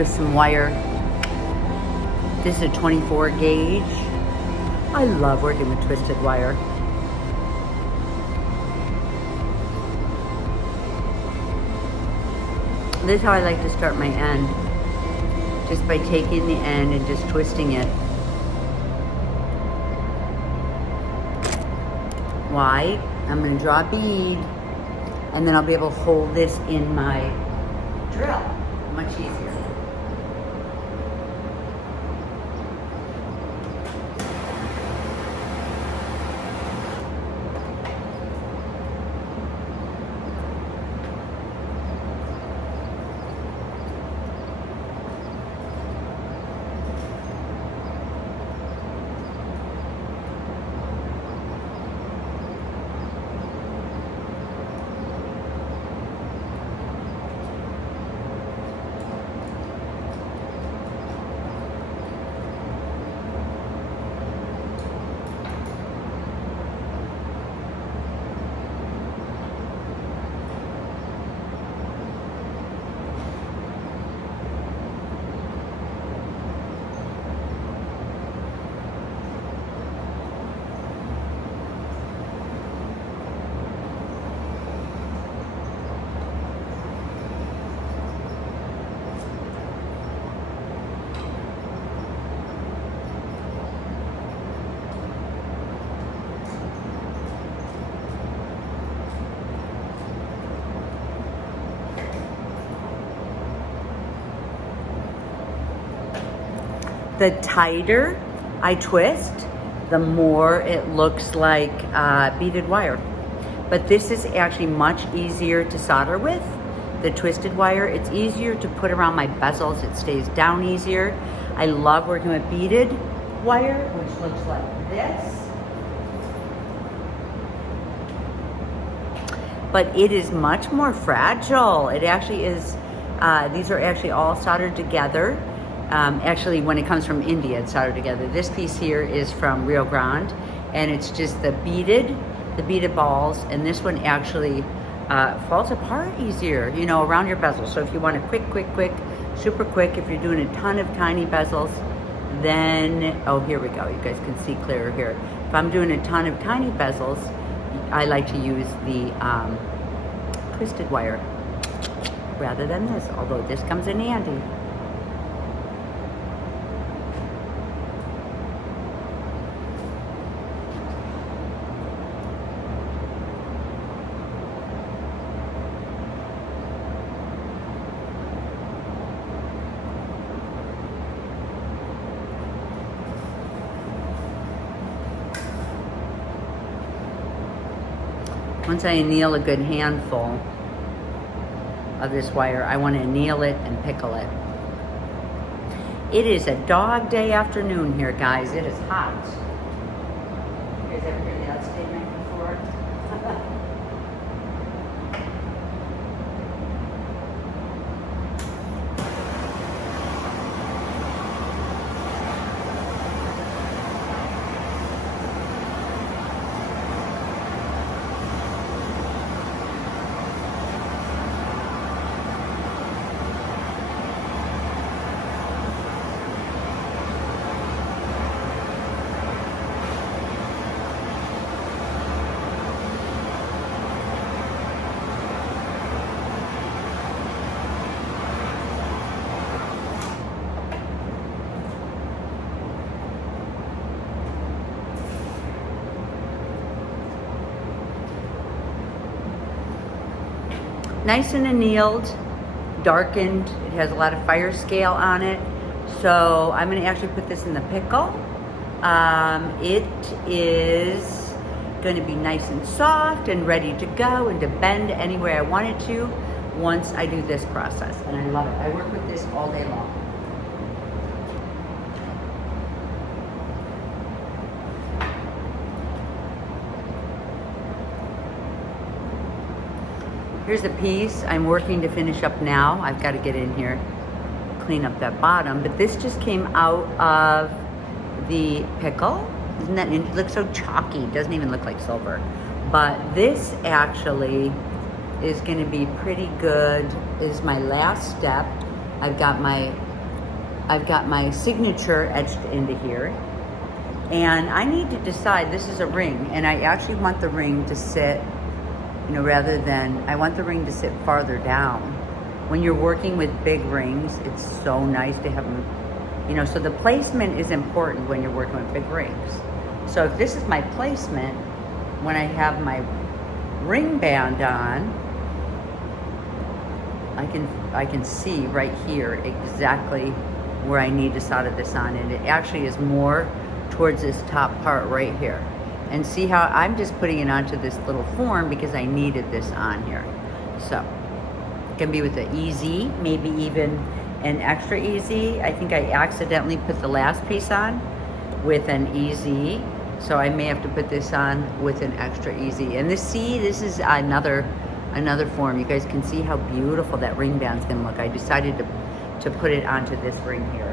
twist some wire. This is a 24 gauge. I love working with twisted wire. This is how I like to start my end. Just by taking the end and just twisting it. Why? I'm going to draw a bead, and then I'll be able to hold this in my drill. Much easier. The tighter I twist, the more it looks like beaded wire. But this is actually much easier to solder with, the twisted wire. It's easier to put around my bezels. It stays down easier. I love working with beaded wire, which looks like this. But it is much more fragile. It actually is, these are actually all soldered together. Actually, when it comes from India, it's soldered together. This piece here is from Rio Grande, and it's just the beaded balls, and this one actually falls apart easier, you know, around your bezel. So if you want a quick, super quick, if you're doing a ton of tiny bezels, then, oh, here we go. You guys can see clearer here. If I'm doing a ton of tiny bezels, I like to use the twisted wire rather than this, although this comes in handy. Once I anneal a good handful of this wire, I want to anneal it and pickle it. It is a dog day afternoon here, guys. It is hot. You guys ever heard that statement before? Nice and annealed, darkened. It has a lot of fire scale on it. So I'm gonna actually put this in the pickle. It is gonna be nice and soft and ready to go and to bend any way I want it to once I do this process. And I love it. I work with this all day long. Here's the piece I'm working to finish up now. I've got to get in here, clean up that bottom, but this just came out of the pickle. Isn't that, it looks so chalky, it doesn't even look like silver. But this actually is gonna be pretty good. This is my last step. I've got my I've got my signature etched into here. And I need to decide, this is a ring, and I actually want the ring to sit, you know, I want the ring to sit farther down. When you're working with big rings, it's so nice to have them, you know, so the placement is important when you're working with big rings. So if this is my placement, when I have my ring band on, I can see right here exactly where I need to solder this on, and it actually is more towards this top part right here. And see how I'm just putting it onto this little form because I needed this on here. So it can be with the easy, maybe even an extra easy. I think I accidentally put the last piece on with an easy, so I may have to put this on with an extra easy. And this is another form. You guys can see how beautiful that ring band's gonna look. I decided to put it onto this ring here.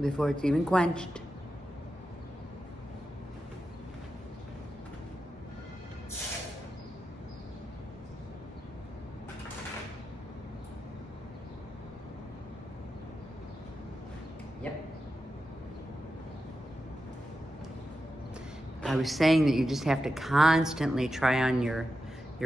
Before it's even quenched. Yep. I was saying that you just have to constantly try on your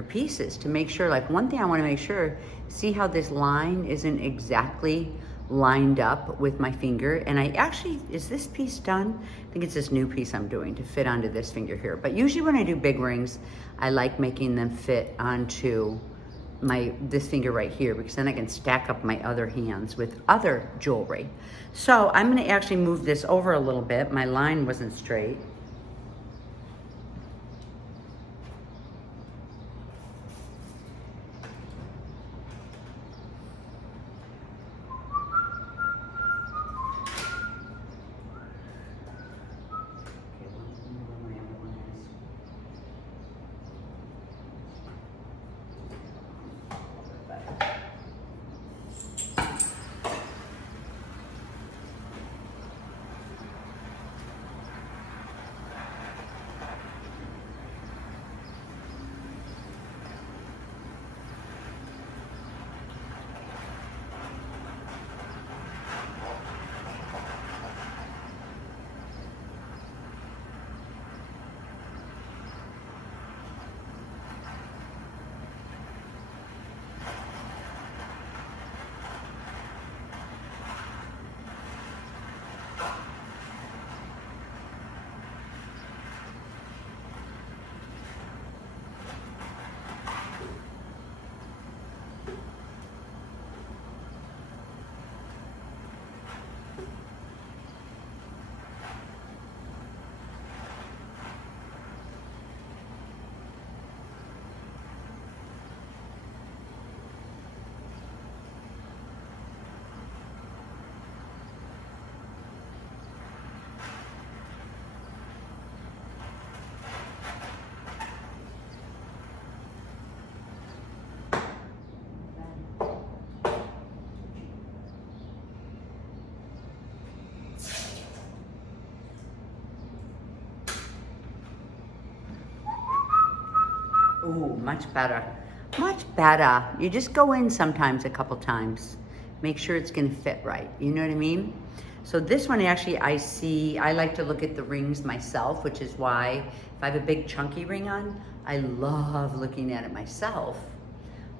pieces to make sure, like one thing I want to make sure, see how this line isn't exactly lined up with my finger. And I actually, is this piece done? I think it's this new piece I'm doing to fit onto this finger here. But usually when I do big rings, I like making them fit onto this finger right here, because then I can stack up my other hands with other jewelry. So I'm gonna actually move this over a little bit. My line wasn't straight. Ooh, much better. Much better. You just go in sometimes a couple times. Make sure it's gonna fit right. You know what I mean? So this one actually I like to look at the rings myself, which is why if I have a big chunky ring on, I love looking at it myself.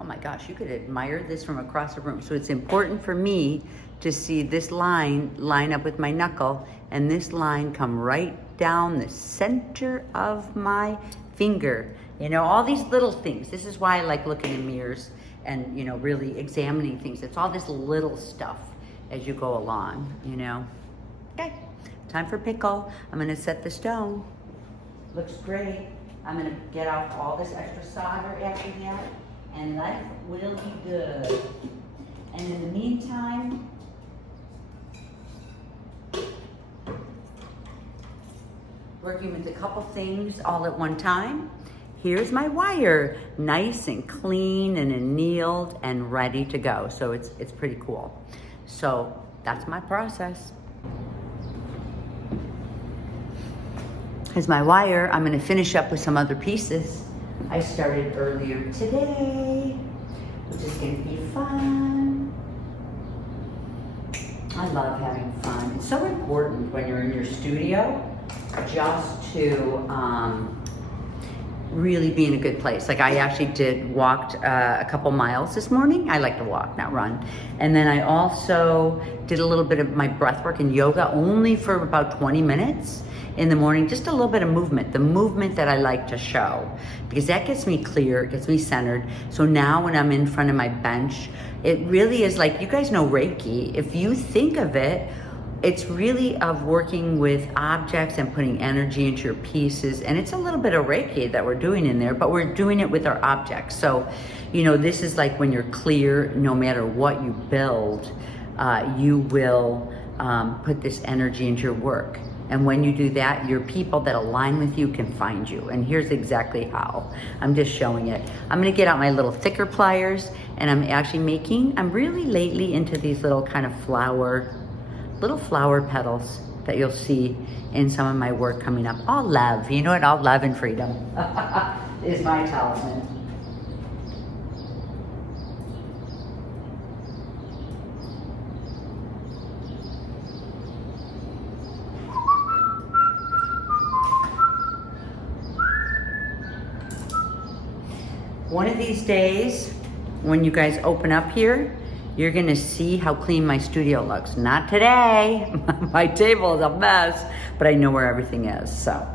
Oh my gosh, you could admire this from across the room. So it's important for me to see this line up with my knuckle, and this line come right down the center of my finger. You know, all these little things. This is why I like looking in mirrors and, you know, really examining things. It's all this little stuff as you go along, you know. Okay, time for pickle. I'm gonna set the stone. Looks great. I'm gonna get off all this extra solder after that, and life will be good. And in the meantime, working with a couple things all at one time. Here's my wire, nice and clean and annealed and ready to go. So it's pretty cool. So that's my process. Here's my wire. I'm gonna finish up with some other pieces I started earlier today, which is gonna be fun. I love having fun. It's so important when you're in your studio just to really be in a good place. Like I actually walked a couple miles this morning. I like to walk, not run. And then I also did a little bit of my breath work and yoga, only for about 20 minutes in the morning, just a little bit of movement, the movement that I like to show, because that gets me clear, it gets me centered. So now when I'm in front of my bench, it really is like, you guys know Reiki. If you think of it, it's really of working with objects and putting energy into your pieces. And it's a little bit of Reiki that we're doing in there, but we're doing it with our objects. So, you know, this is like when you're clear, no matter what you build, you will put this energy into your work. And when you do that, your people that align with you can find you. And here's exactly how. I'm just showing it. I'm gonna get out my little thicker pliers, and I'm actually I'm really lately into these little kind of little flower petals that you'll see in some of my work coming up. All love, you know what? All love and freedom is my talisman. One of these days, when you guys open up here, you're gonna see how clean my studio looks. Not today, my table is a mess, but I know where everything is, so.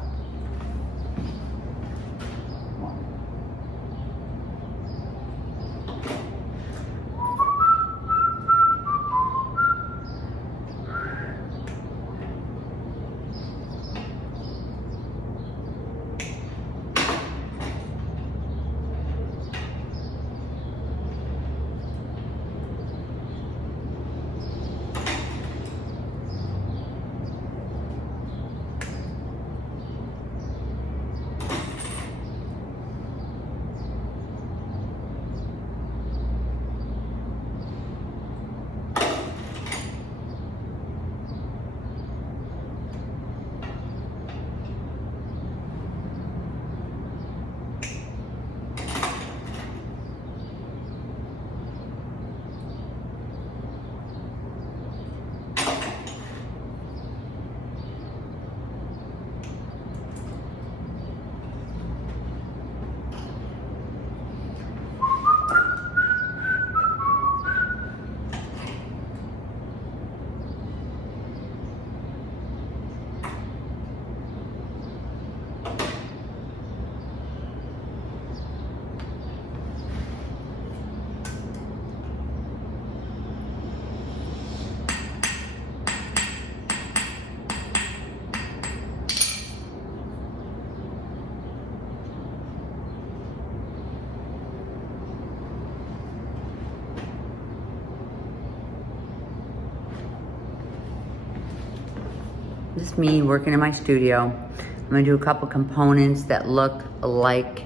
This is me working in my studio. I'm gonna do a couple components that look like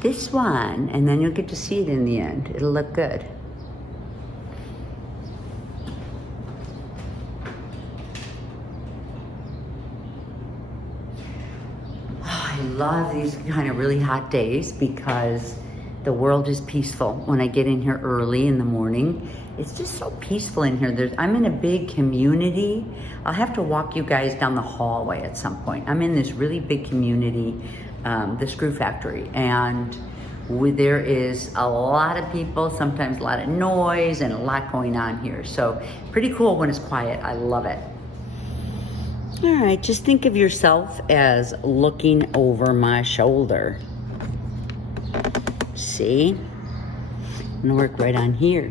this one, and then you'll get to see it in the end. It'll look good. Oh, I love these kind of really hot days because the world is peaceful when I get in here early in the morning. It's just so peaceful in here. I'm in a big community. I'll have to walk you guys down the hallway at some point. I'm in this really big community, the Screw Factory, and there is a lot of people, sometimes a lot of noise and a lot going on here. So pretty cool when it's quiet. I love it. All right, just think of yourself as looking over my shoulder. See? I'm gonna work right on here.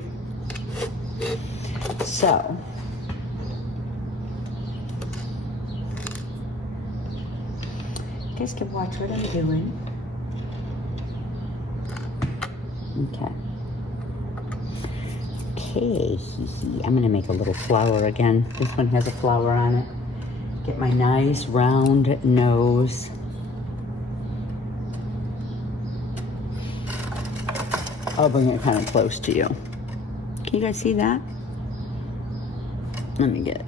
So, you guys can watch what I'm doing. Okay. Okay, I'm gonna make a little flower again. This one has a flower on it. Get my nice round nose. I'll bring it kind of close to you. Can you guys see that? Let me get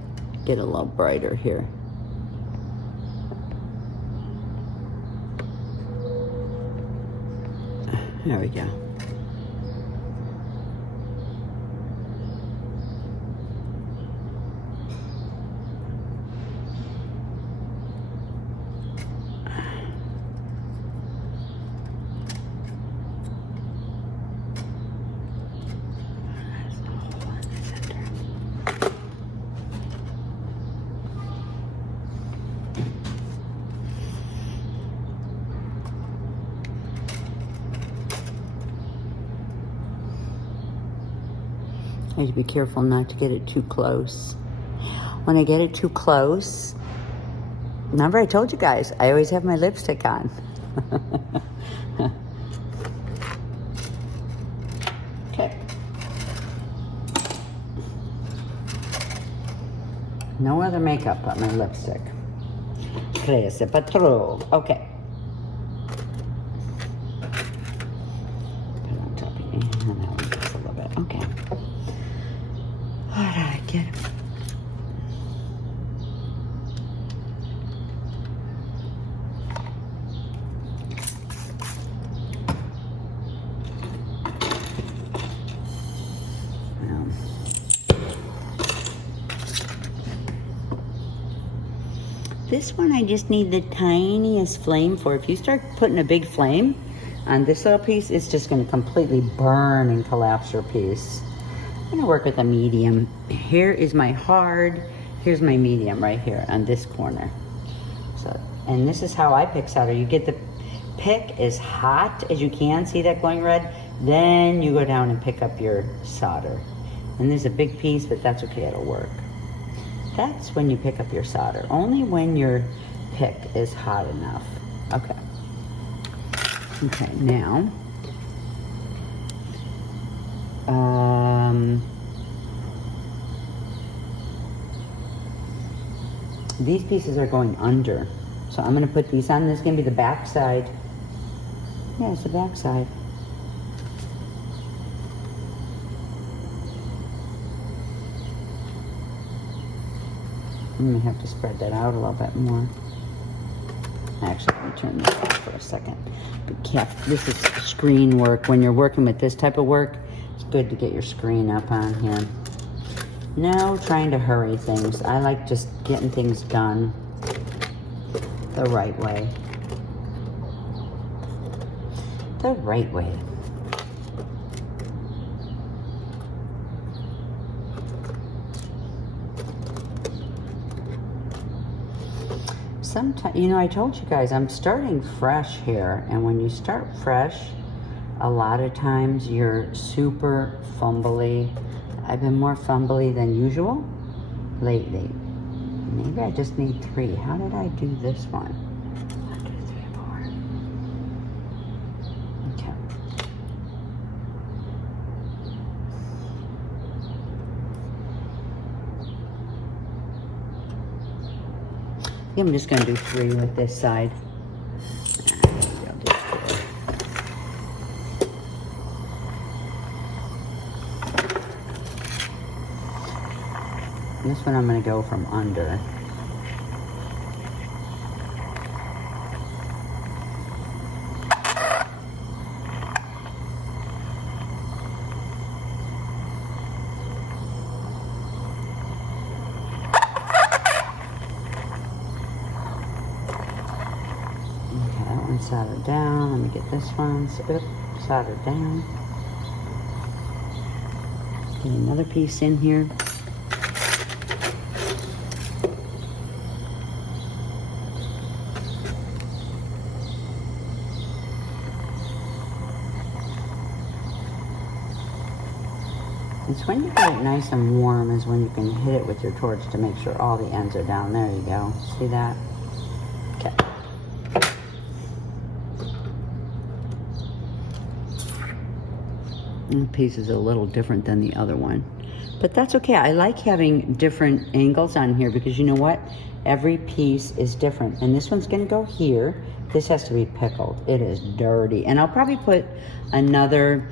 a little brighter here. There we go. I have to be careful not to get it too close. When I get it too close, remember I told you guys, I always have my lipstick on. Okay. No other makeup on my lipstick. Prese patro. Okay. Put it on top of you. And that one just a little bit. Okay. All right, get it. This one I just need the tiniest flame for. If you start putting a big flame on this little piece, it's just going to completely burn and collapse your piece. I'm going to work with a medium. Here is my hard. Here's my medium right here on this corner. So, and this is how I pick solder. You get the pick as hot as you can. See that glowing red? Then you go down and pick up your solder. And there's a big piece, but that's okay, it'll work. That's when you pick up your solder. Only when your pick is hot enough. Okay. Okay, now, these pieces are going under. So I'm gonna put these on. This is gonna be the back side. Yeah, it's the back side. I'm gonna have to spread that out a little bit more. Actually, let me turn this off for a second. Be careful. This is screen work. When you're working with this type of work, it's good to get your screen up on here. No trying to hurry things. I like just getting things done the right way. The right way. Sometimes, you know, I told you guys I'm starting fresh here, and when you start fresh, a lot of times you're super fumbly. I've been more fumbly than usual lately. Maybe I just need 3. How did I do this one? 1, 2, 3, 4. Okay. I'm just going to do 3 with this side. This one I'm going to go from under. Solder down. Let me get this one. Solder down. Get another piece in here. It's when you get it nice and warm is when you can hit it with your torch to make sure all the ends are down. There you go. See that? Okay. The piece is a little different than the other one, but that's okay. I like having different angles on here because you know what? Every piece is different, and this one's gonna go here. This has to be pickled. It is dirty, and I'll probably put another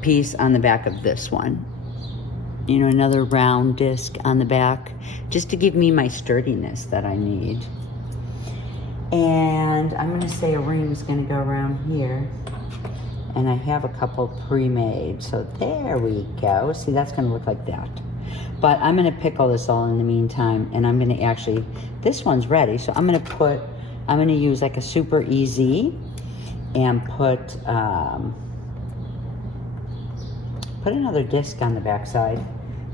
piece on the back of this one. You know, another round disc on the back, just to give me my sturdiness that I need. And I'm gonna say a ring is gonna go around here. And I have a couple pre-made, so there we go. See, that's gonna look like that. But I'm gonna pickle this all in the meantime, and I'm gonna actually, this one's ready, so I'm gonna use like a super easy and put another disc on the back side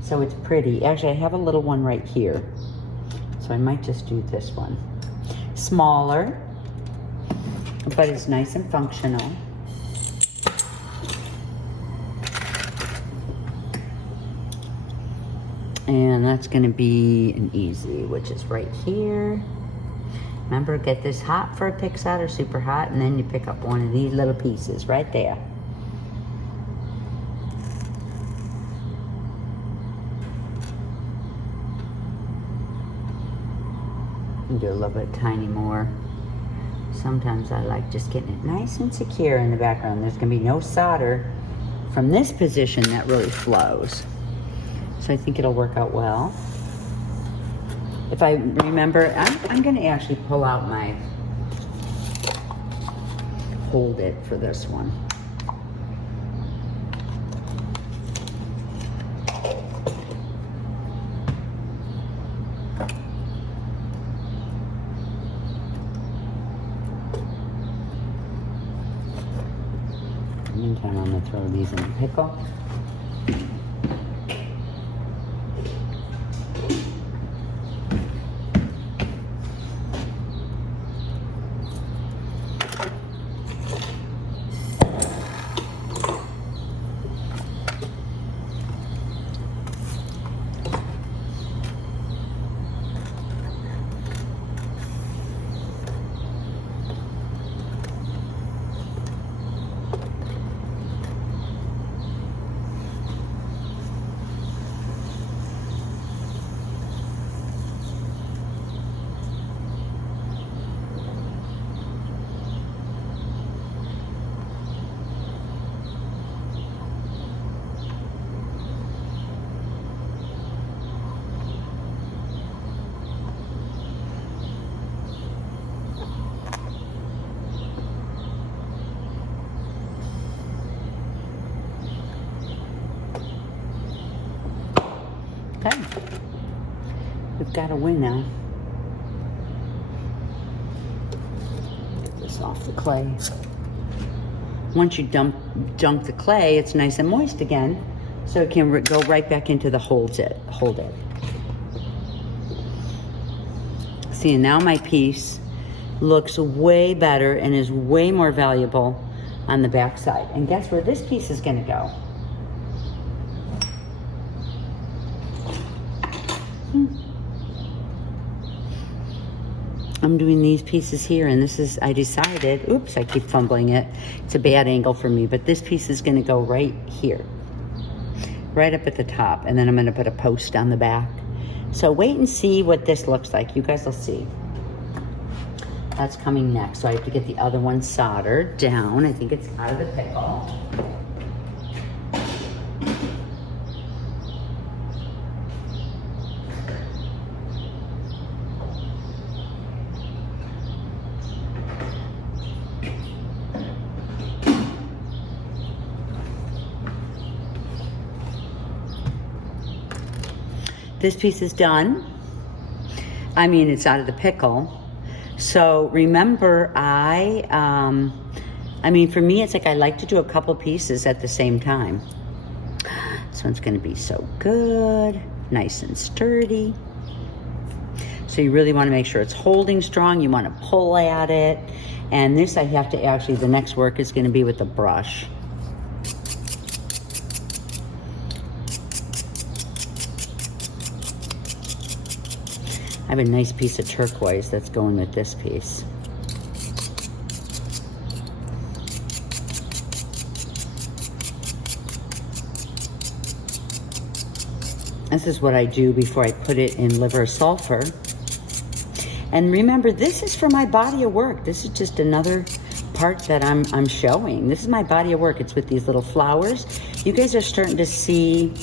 so it's pretty. Actually, I have a little one right here, so I might just do this one. Smaller, but it's nice and functional. And that's gonna be an easy, which is right here. Remember, get this hot for a pick solder, super hot, and then you pick up one of these little pieces right there. And do a little bit tiny more. Sometimes I like just getting it nice and secure in the background. There's gonna be no solder from this position that really flows. So I think it'll work out well. If I remember, I'm gonna actually pull out my, hold it for this one. Meantime, I'm gonna throw these in the pickle. Okay. We've got a win now. Get this off the clay. Once you dunk the clay, it's nice and moist again, so it can go right back into the hold it. See, now my piece looks way better and is way more valuable on the back side. And guess where this piece is gonna go? I'm doing these pieces here, and this is, I decided, oops, I keep fumbling it. It's a bad angle for me, but this piece is gonna go right here, right up at the top, and then I'm gonna put a post on the back. So wait and see what this looks like. You guys will see. That's coming next. So I have to get the other one soldered down. I think it's out of the pickle. This piece is done. I mean, it's out of the pickle. So remember, I mean, for me, it's like I like to do a couple pieces at the same time. This one's gonna be so good, nice and sturdy. So you really wanna make sure it's holding strong. You wanna pull at it. And this I have to actually, the next work is gonna be with the brush. I have a nice piece of turquoise that's going with this piece. This is what I do before I put it in liver sulfur. And remember, this is for my body of work. This is just another part that I'm showing. This is my body of work. It's with these little flowers. You guys are starting to see,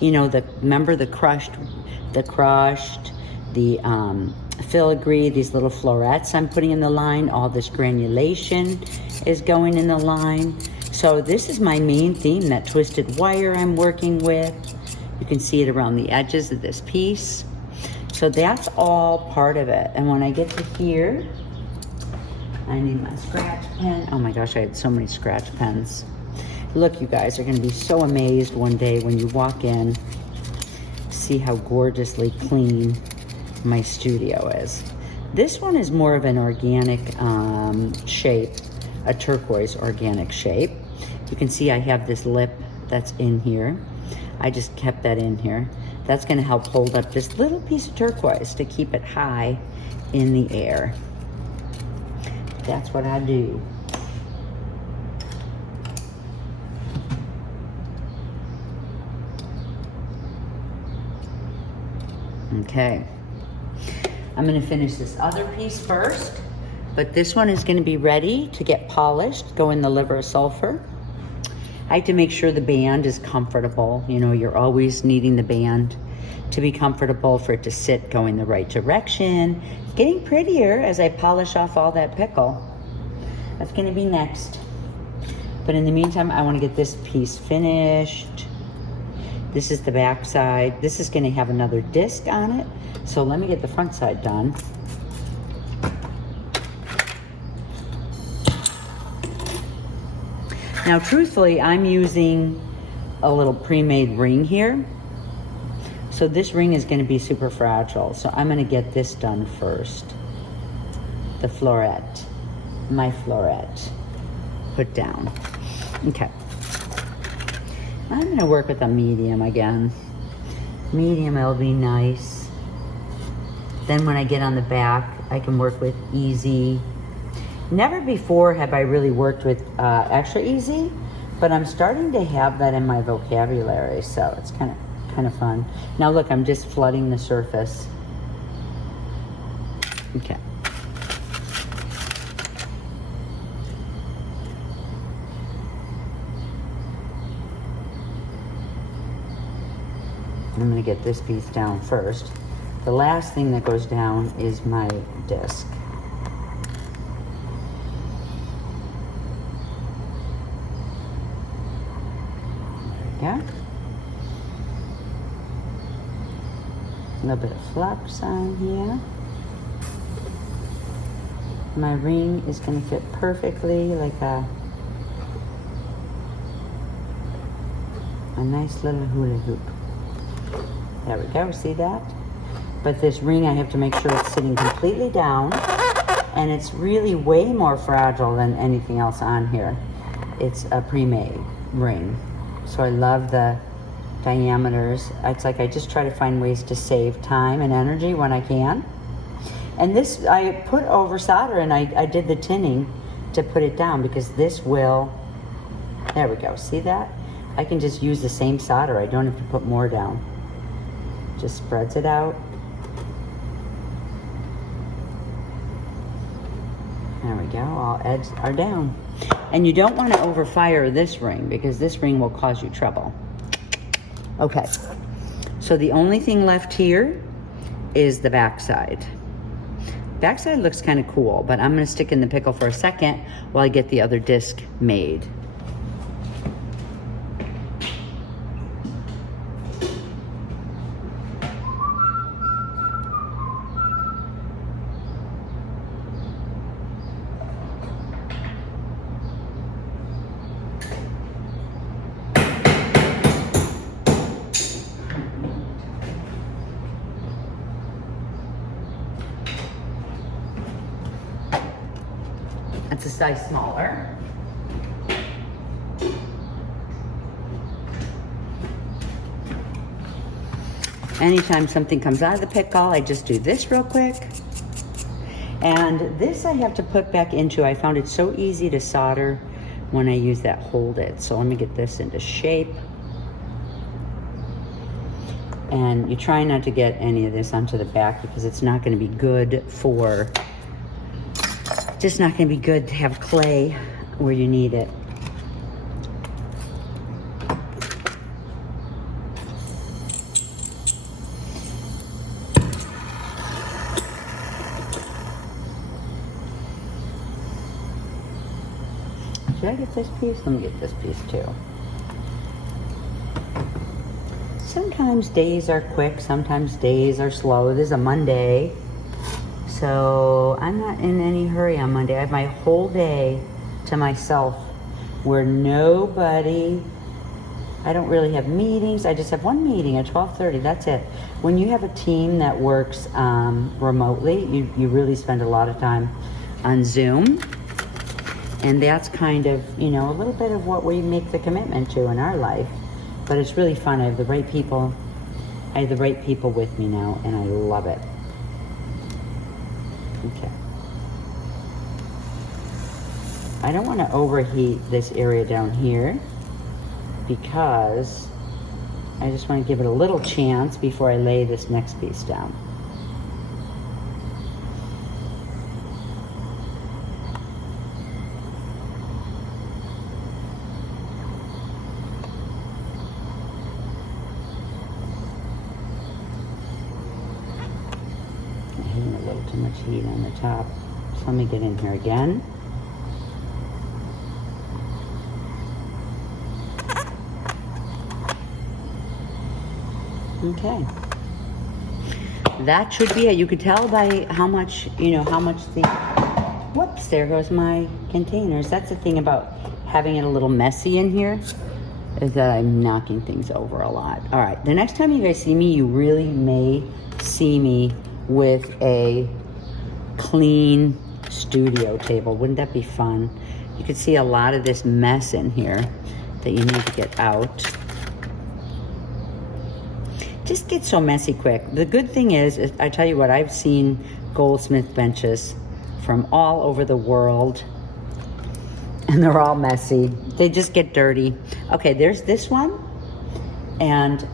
you know, remember the crushed, the filigree, these little florets I'm putting in the line, all this granulation is going in the line. So this is my main theme, that twisted wire I'm working with. You can see it around the edges of this piece. So that's all part of it. And when I get to here, I need my scratch pen. Oh my gosh, I had so many scratch pens. Look, you guys are gonna be so amazed one day when you walk in, see how gorgeously clean my studio is. This one is more of an organic shape, a turquoise organic shape. You can see I have this lip that's in here. I just kept that in here. That's gonna help hold up this little piece of turquoise to keep it high in the air. That's what I do. Okay. I'm gonna finish this other piece first, but this one is gonna be ready to get polished, go in the liver of sulfur. I have to make sure the band is comfortable. You know, you're always needing the band to be comfortable, for it to sit, go in the right direction. It's getting prettier as I polish off all that pickle. That's gonna be next. But in the meantime, I wanna get this piece finished. This is the back side. This is gonna have another disc on it. So let me get the front side done. Now, truthfully, I'm using a little pre-made ring here. So this ring is gonna be super fragile. So I'm gonna get this done first. The floret, my floret, put down. Okay. I'm gonna work with a medium again. Medium, it'll be nice. Then when I get on the back, I can work with easy. Never before have I really worked with extra easy, but I'm starting to have that in my vocabulary, so it's kind of fun. Now look, I'm just flooding the surface. Okay. I'm gonna get this piece down first. The last thing that goes down is my disc. Yeah. A little bit of flux on here. My ring is going to fit perfectly like a nice little hula hoop. There we go, see that? But this ring, I have to make sure it's sitting completely down, and it's really way more fragile than anything else on here. It's a pre-made ring. So I love the diameters. It's like I just try to find ways to save time and energy when I can. And this, I put over solder, and I did the tinning to put it down because this will, there we go, see that? I can just use the same solder. I don't have to put more down. Just spreads it out. There we go, all edges are down. And you don't want to overfire this ring because this ring will cause you trouble. Okay, so the only thing left here is the backside. Backside looks kind of cool, but I'm going to stick in the pickle for a second while I get the other disc made. It's a size smaller. Anytime something comes out of the pickle, I just do this real quick. And this I have to put back into. I found it so easy to solder when I use that hold it. So let me get this into shape. And you try not to get any of this onto the back because it's not going to be good for, just not going to be good to have clay where you need it. Should I get this piece? Let me get this piece too. Sometimes days are quick, sometimes days are slow. This is a Monday, so I'm not in any hurry on Monday. I have my whole day to myself where nobody, I don't really have meetings. I just have one meeting at 12:30, that's it. When you have a team that works remotely, you really spend a lot of time on Zoom. And that's kind of, you know, a little bit of what we make the commitment to in our life. But it's really fun. I have the right people. I have the right people with me now, and I love it. Okay. I don't want to overheat this area down here because I just want to give it a little chance before I lay this next piece down. A little too much heat on the top. So let me get in here again. Okay. That should be it. You could tell by how much, you know, how much the, whoops, there goes my containers. That's the thing about having it a little messy in here, is that I'm knocking things over a lot. All right, the next time you guys see me, you really may see me with a clean studio table. Wouldn't that be fun? You could see a lot of this mess in here that you need to get out. Just gets so messy quick. The good thing is I tell you what, I've seen goldsmith benches from all over the world, and they're all messy. They just get dirty. Okay, there's this one, and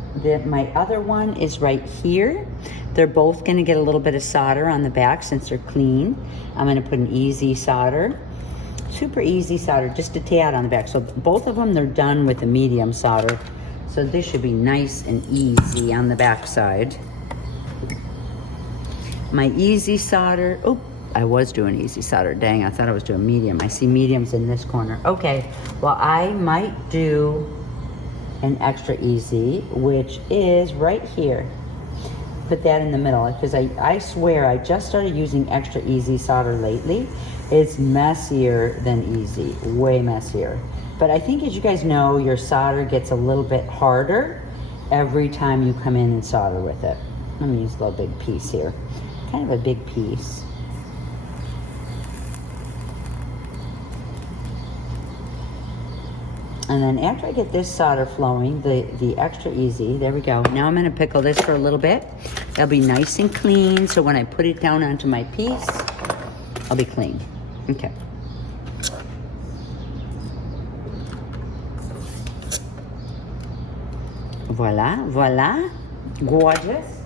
my other one is right here. They're both gonna get a little bit of solder on the back since they're clean. I'm gonna put an easy solder, super easy solder, just a tad on the back. So both of them, they're done with a medium solder. So this should be nice and easy on the back side. My easy solder, oh, I was doing easy solder. Dang, I thought I was doing medium. I see mediums in this corner. Okay, well, I might do an extra easy, which is right here. put that in the middle, because I swear I just started using extra easy solder lately. It's messier than easy, way messier. But I think, as you guys know, your solder gets a little bit harder every time you come in and solder with it. Let me use a little big piece here, kind of a big piece. And then after I get this solder flowing, the extra easy, there we go. Now I'm gonna pickle this for a little bit. That'll be nice and clean, so when I put it down onto my piece, I'll be clean. Okay. Voila, voila, gorgeous.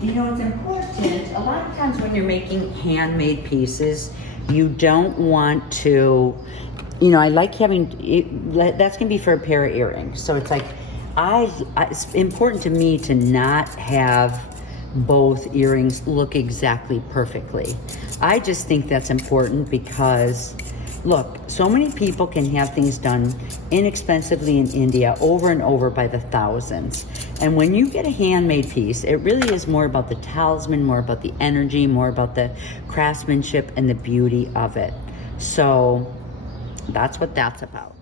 You know, it's important, a lot of times when you're making handmade pieces, you don't want to, you know, I like having, that's gonna be for a pair of earrings. So it's like, it's important to me to not have both earrings look exactly perfectly. I just think that's important because, look, so many people can have things done inexpensively in India over and over by the thousands. And when you get a handmade piece, it really is more about the talisman, more about the energy, more about the craftsmanship and the beauty of it. So that's what that's about.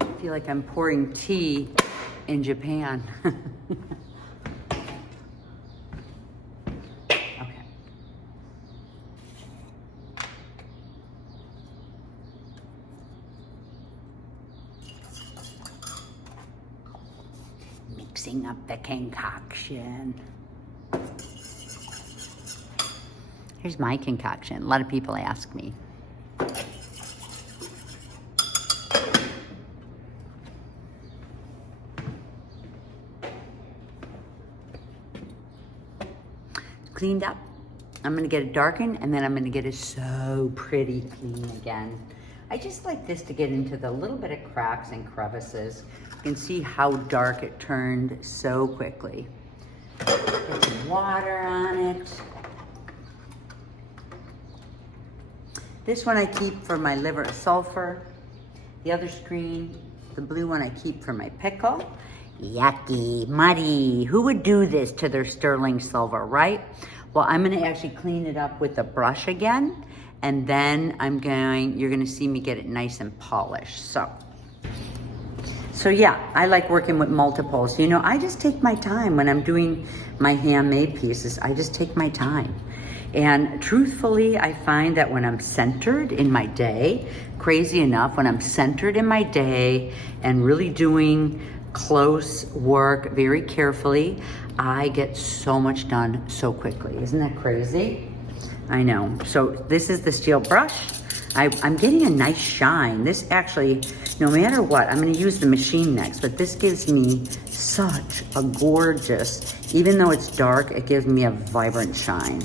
I feel like I'm pouring tea in Japan. Okay. Mixing up the concoction. Here's my concoction. A lot of people ask me. Cleaned up. I'm gonna get it darkened, and then I'm gonna get it so pretty clean again. I just like this to get into the little bit of cracks and crevices. You can see how dark it turned so quickly. Get some water on it. This one I keep for my liver of sulfur. The other screen, the blue one, I keep for my pickle. Yucky, muddy. Who would do this to their sterling silver, right? Well, I'm gonna actually clean it up with a brush again, and then you're gonna see me get it nice and polished. So yeah, I like working with multiples. You know, I just take my time when I'm doing my handmade pieces. I just take my time. And truthfully, I find that when I'm centered in my day, crazy enough, when I'm centered in my day and really doing close work very carefully, I get so much done so quickly. Isn't that crazy? I know. So this is the steel brush. I'm getting a nice shine. This actually, no matter what, I'm gonna use the machine next, but this gives me such a gorgeous, even though it's dark, it gives me a vibrant shine.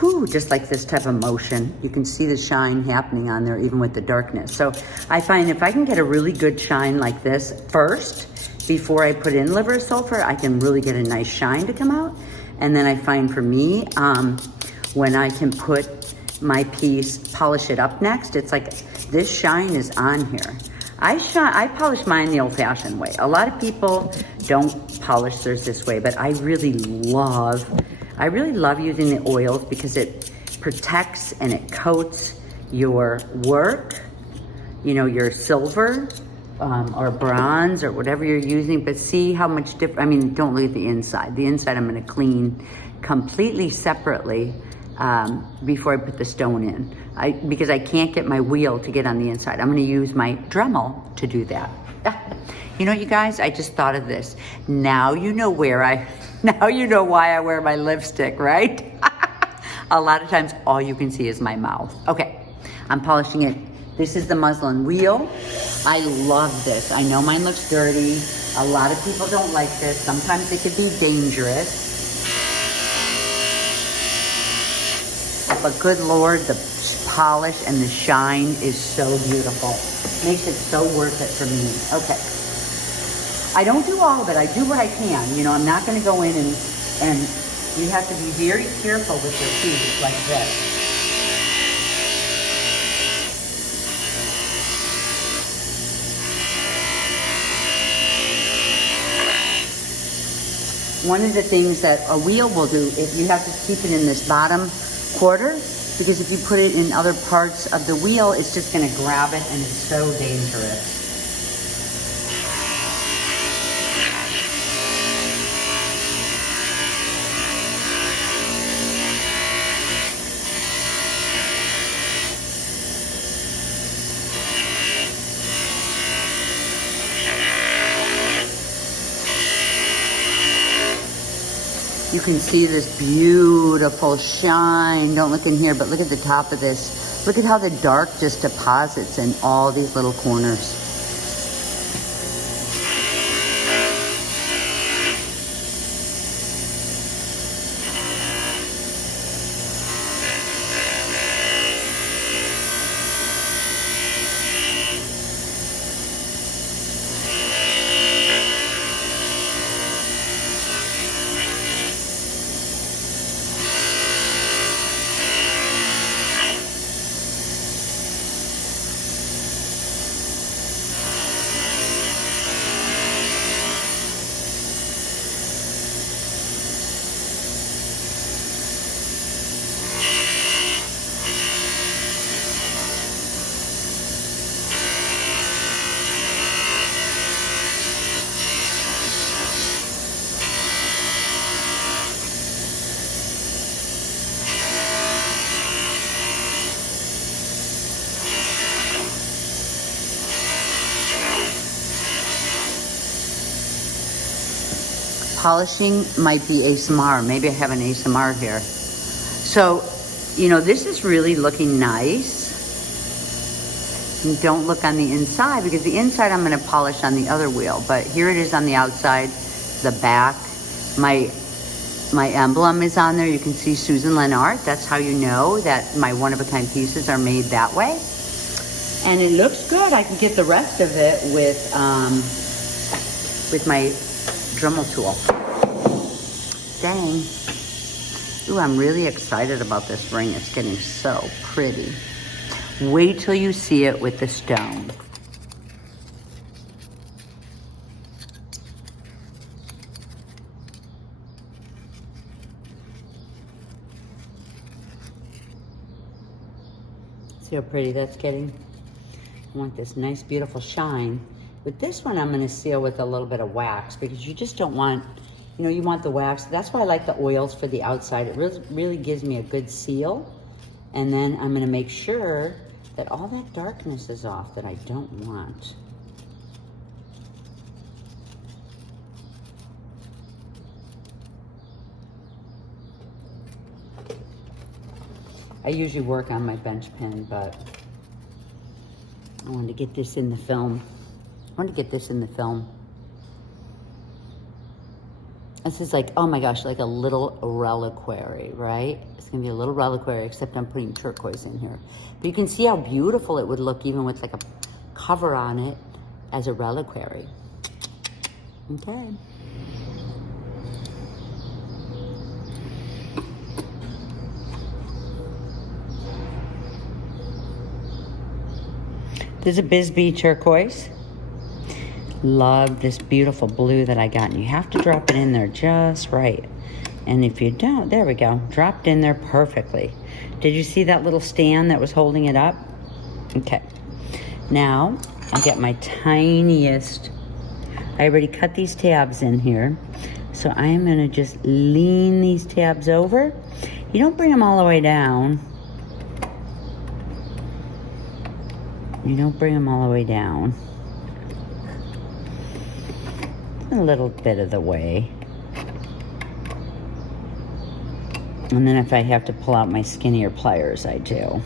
Whew, just like this type of motion. You can see the shine happening on there even with the darkness. So I find if I can get a really good shine like this first, before I put in liver sulfur, I can really get a nice shine to come out. And then I find for me, when I can put my piece, polish it up next, it's like this shine is on here. I polish mine the old-fashioned way. A lot of people don't polish theirs this way, but I really love using the oils because it protects and it coats your work, you know, your silver or bronze or whatever you're using. But see how much different, I mean, don't look at the inside. The inside I'm gonna clean completely separately before I put the stone in. Because I can't get my wheel to get on the inside. I'm gonna use my Dremel to do that. You know, you guys, I just thought of this. Now you know now you know why I wear my lipstick, right? A lot of times all you can see is my mouth. Okay, I'm polishing it. This is the muslin wheel. I love this. I know mine looks dirty. A lot of people don't like this. Sometimes it can be dangerous. But good Lord, the polish and the shine is so beautiful. Makes it so worth it for me. Okay. I don't do all of it. I do what I can. You know, I'm not going to go in and you have to be very careful with your feet like this. One of the things that a wheel will do, if you have to keep it in this bottom quarter, because if you put it in other parts of the wheel, it's just going to grab it and it's so dangerous. You can see this beautiful shine. Don't look in here, but look at the top of this. Look at how the dark just deposits in all these little corners. Polishing might be ASMR. Maybe I have an ASMR here. So, you know, this is really looking nice. And don't look on the inside, because the inside I'm going to polish on the other wheel. But here it is on the outside, the back. My emblem is on there. You can see Susan Lennart. That's how you know that my one-of-a-kind pieces are made that way. And it looks good. I can get the rest of it with my Dremel tool. Dang. Ooh, I'm really excited about this ring. It's getting so pretty. Wait till you see it with the stone. See how pretty that's getting? I want this nice, beautiful shine. With this one, I'm going to seal with a little bit of wax, because you just don't want, you know, you want the wax. That's why I like the oils for the outside. It really gives me a good seal. And then I'm going to make sure that all that darkness is off that I don't want. I usually work on my bench pen, but I wanted to get this in the film. This is like, oh my gosh, like a little reliquary, right? It's gonna be a little reliquary, except I'm putting turquoise in here. But you can see how beautiful it would look even with like a cover on it as a reliquary. Okay. This is a Bisbee turquoise. Love this beautiful blue that I got. And you have to drop it in there just right. And if you don't, there we go. Dropped in there perfectly. Did you see that little stand that was holding it up? Okay. Now, I'll get my tiniest. I already cut these tabs in here. So I am going to just lean these tabs over. You don't bring them all the way down. You don't bring them all the way down. A little bit of the way. And then if I have to pull out my skinnier pliers, I do.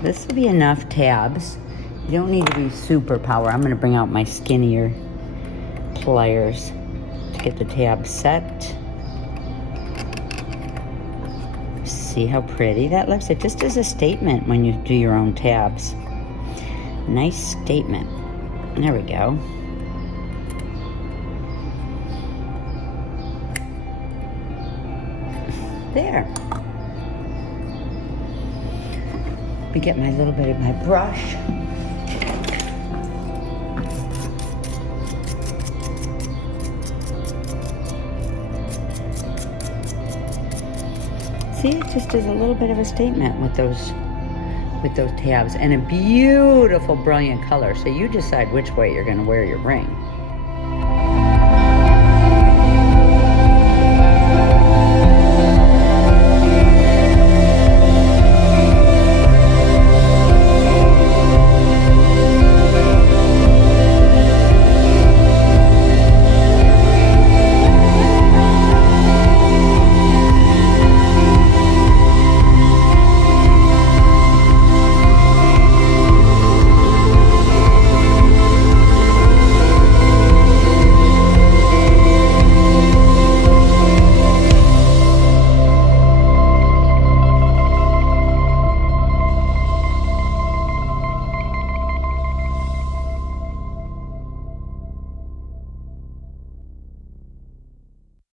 This will be enough tabs. You don't need to be super power. I'm going to bring out my skinnier pliers to get the tabs set. See how pretty that looks? It just is a statement when you do your own tabs. Nice statement. There we go. There. Let me get my little bit of my brush. See, it just is a little bit of a statement with those tabs, and a beautiful, brilliant color. So you decide which way you're going to wear your ring.